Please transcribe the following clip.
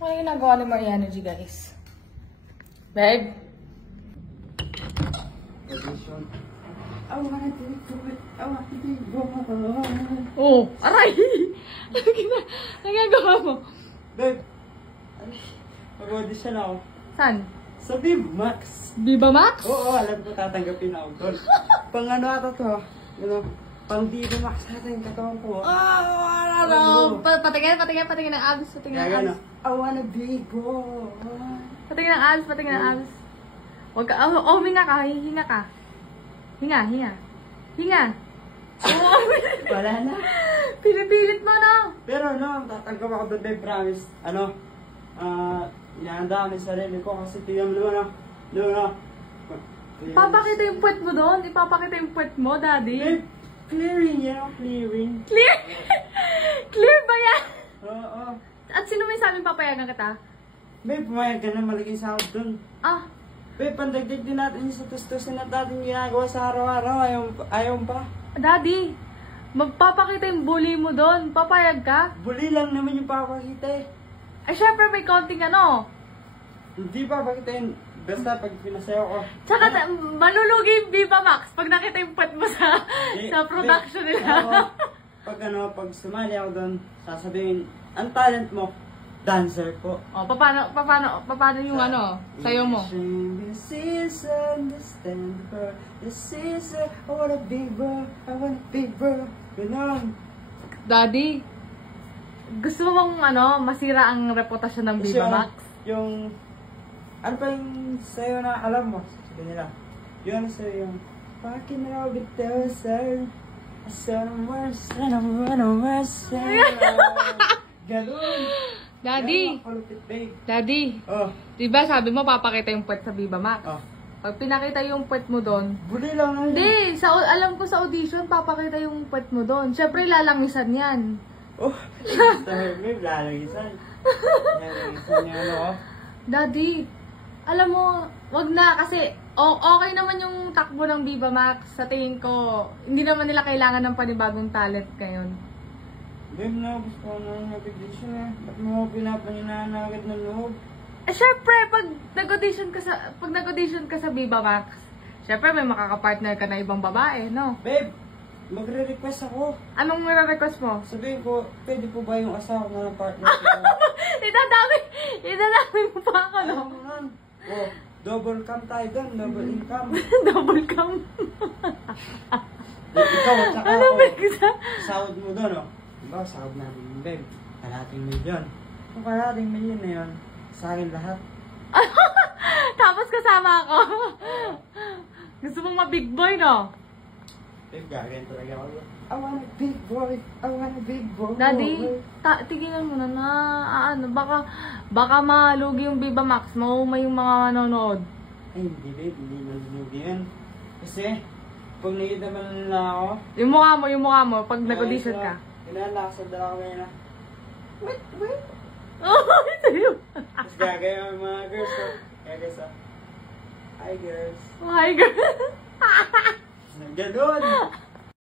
Ano yung ginagawa ni Maria Energy, guys? Babe? Audition. I wanna do it. I wanna be born. Oh, aray! Ano ginagawa mo? Babe, mag-audition ako. Saan? Sa Viv Max. Viva Max? Oo, alam ko tatanggapin ako doon. Pang ano ata to? Ano? Pang Viva Max natin katawan ko. Ano? Patingin ng abs. Patingin ng Kaya abs. I wanna be born. Patingin ng abs. Patingin ng abs. Huwag ka. Oh, hinga ka. Hinga ka. Hinga. Wala na. Pinipilit mo na. Pero no, tatanggap ako doon, babe, promise. Ano? Inaanda kami sa sarili ko kasi tingnan mo naman no. Ipapakita yung puwet mo doon. Ipapakita yung puwet mo, daddy. Babe, clearing yan, clearing. Clear? Clear ba yan? Oo. At sino may sabi papayagan kita? Babe, pumayag ka na, malaki sahod dun. Ah, Babe, pandagdag din natin yung sa tustusin na natin ginagawa sa araw-araw. Ayaw pa. daddy, magpapakita yung bully mo doon. Papayag ka? Buli lang naman yung papakita eh. Ay, syempre may konting ano. Hindi papakita yun. Basta pag pinasayaw ko. Tsaka malulugi yung Viva Max pag nakita yung puwet mo sa production nila. Ako, pag sumali ako doon, sasabihin, ang talent mo, dancer po. Oh, paano yung ano, sayo mo? This is understandable. This is I wanna be bro. I wanna be bro. Ganon. Daddy, gusto mo bang ano, masira ang reputasyon ng Viva Max? Yung, ano pa yung sayo na alam mo? Sabi nila. Yung ano sayo yung, Fucking love it, sir. Someone, Ganon. Daddy, Kalupit, babe. Daddy, Oh, diba sabi mo papakita yung puwet sa Viva Max? oh. Pag pinakita yung puwet mo doon, Buli lang na yun. hindi, alam ko sa audition, papakita yung puwet mo doon. Siyempre, lalangisan yan. Oh, gusto mo, babe, lalagisan. Lalagisan niya, ano, oh. Daddy, alam mo, wag na kasi okay naman yung takbo ng Viva Max. Sa tingin ko, hindi naman nila kailangan ng panibagong talent ngayon. Babe, na, gusto ko na nag-audition eh. Ba't mo pinapaninahan na agad ng loob? Eh, syempre, pag nag-audition ka sa Viva Max, syempre may makakapartner ka na ibang babae, no? Babe, magre-request ako. Anong nire-request mo? Sabihin ko, pwede po ba yung asawa ko na partner ko? Idadami mo pa ako, no? Ayaw mo nun. Oh, double cam tayo doon, double income. Double cam. Ikaw, at saka Ano ako. ba kita? Sahod mo doon, oh. Diba, sahod natin yung babe. Kalating milyon. Kung kalating milyon na yun, sa akin lahat. Tapos kasama ako. Gusto mong ma-big boy, no? Babe, gagawin talaga ako. I want a big boy. I want a big boy. Daddy, tigilan mo na ano, baka malugi yung Viva Max, maumay yung mga nanonood. Ay, hindi babe, hindi nalulugi yan. Kasi, pag nakita man nila ako, Yung mukha mo, pag nag-audition ka. Inalakasad na ako ngayon na, wait. Oh, sa'yo. Tapos gagawin ang mga girls ko. Kaya guys, hi girls. Oh, hi, girl. Ganon.